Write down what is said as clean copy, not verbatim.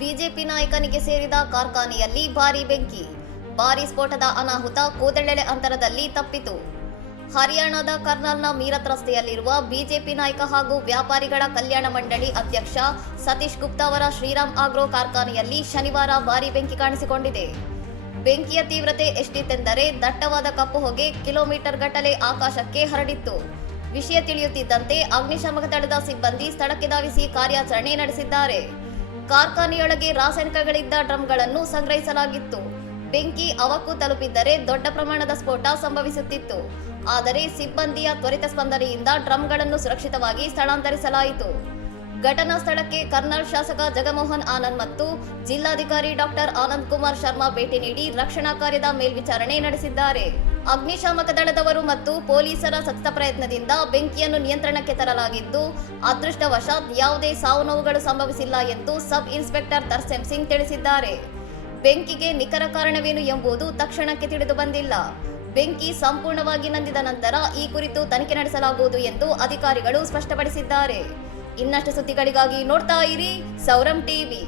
BJP ನಾಯಕನಿಗೆ ಸೇರಿದ ಕಾರ್ಖಾನೆಯಲ್ಲಿ ಭಾರೀ ಬೆಂಕಿ. ಭಾರೀ ಸ್ಫೋಟದ ಅನಾಹುತ ಕೂದಲೆಳೆ ಅಂತರದಲ್ಲಿ ತಪ್ಪಿತು. ಹರಿಯಾಣದ ಕರ್ನಾಲ್ನ ಮೀರತ್ ರಸ್ತೆಯಲ್ಲಿರುವ ಬಿಜೆಪಿ ನಾಯಕ ಹಾಗೂ ವ್ಯಾಪಾರಿಗಳ ಕಲ್ಯಾಣ ಮಂಡಳಿ ಅಧ್ಯಕ್ಷ ಸತೀಶ್ ಗುಪ್ತಾ ಅವರ ಶ್ರೀರಾಮ್ ಆಗ್ರೋ ಕಾರ್ಖಾನೆಯಲ್ಲಿ ಶನಿವಾರ ಭಾರೀ ಬೆಂಕಿ ಕಾಣಿಸಿಕೊಂಡಿದೆ. ಬೆಂಕಿಯ ತೀವ್ರತೆ ಎಷ್ಟಿತ್ತೆಂದರೆ ದಟ್ಟವಾದ ಕಪ್ಪು ಹೊಗೆ ಕಿಲೋಮೀಟರ್ ಗಟ್ಟಲೆ ಆಕಾಶಕ್ಕೆ ಹರಡಿತ್ತು. ವಿಷಯ ತಿಳಿಯುತ್ತಿದ್ದಂತೆ ಅಗ್ನಿಶಾಮಕ ದಳದ ಸಿಬ್ಬಂದಿ ಸ್ಥಳಕ್ಕೆ ಧಾವಿಸಿ ಕಾರ್ಯಾಚರಣೆ ನಡೆಸಿದ್ದಾರೆ. ಕಾರ್ಖಾನೆಯೊಳಗೆ ರಾಸಾಯನಿಕಗಳಿದ್ದ ಡ್ರಮ್ಗಳನ್ನು ಸಂಗ್ರಹಿಸಲಾಗಿತ್ತು. ಬೆಂಕಿ ಅವಕ್ಕೂ ತಲುಪಿದ್ದರೆ ದೊಡ್ಡ ಪ್ರಮಾಣದ ಸ್ಫೋಟ ಸಂಭವಿಸುತ್ತಿತ್ತು. ಆದರೆ ಸಿಬ್ಬಂದಿಯ ತ್ವರಿತ ಸ್ಪಂದನೆಯಿಂದ ಡ್ರಮ್ಗಳನ್ನು ಸುರಕ್ಷಿತವಾಗಿ ಸ್ಥಳಾಂತರಿಸಲಾಯಿತು. ಘಟನಾ ಸ್ಥಳಕ್ಕೆ ಕರ್ನಾಲ್ ಶಾಸಕ ಜಗಮೋಹನ್ ಆನಂದ್ ಮತ್ತು ಜಿಲ್ಲಾಧಿಕಾರಿ ಡಾಕ್ಟರ್ ಆನಂದ್ ಕುಮಾರ್ ಶರ್ಮಾ ಭೇಟಿ ನೀಡಿ ರಕ್ಷಣಾ ಕಾರ್ಯದ ಮೇಲ್ವಿಚಾರಣೆ ನಡೆಸಿದ್ದಾರೆ. ಅಗ್ನಿಶಾಮಕ ದಳದವರು ಮತ್ತು ಪೊಲೀಸರ ಸತತ ಪ್ರಯತ್ನದಿಂದ ಬೆಂಕಿಯನ್ನು ನಿಯಂತ್ರಣಕ್ಕೆ ತರಲಾಗಿದ್ದು, ಅದೃಷ್ಟವಶಾತ್ ಯಾವುದೇ ಸಾವು ನೋವುಗಳು ಸಂಭವಿಸಿಲ್ಲ ಎಂದು ಸಬ್ ಇನ್ಸ್ಪೆಕ್ಟರ್ ತರ್ಸೆಮ್ ಸಿಂಗ್ ತಿಳಿಸಿದ್ದಾರೆ. ಬೆಂಕಿಗೆ ನಿಖರ ಕಾರಣವೇನು ಎಂಬುದು ತಕ್ಷಣಕ್ಕೆ ತಿಳಿದು ಬಂದಿಲ್ಲ. ಬೆಂಕಿ ಸಂಪೂರ್ಣವಾಗಿ ನಂದಿದ ನಂತರ ಈ ಕುರಿತು ತನಿಖೆ ನಡೆಸಲಾಗುವುದು ಎಂದು ಅಧಿಕಾರಿಗಳು ಸ್ಪಷ್ಟಪಡಿಸಿದ್ದಾರೆ. ಇನ್ನಷ್ಟು ಸುದ್ದಿಗಳಿಗಾಗಿ ನೋಡ್ತಾ ಇರಿ ಸೌರಂ ಟಿವಿ.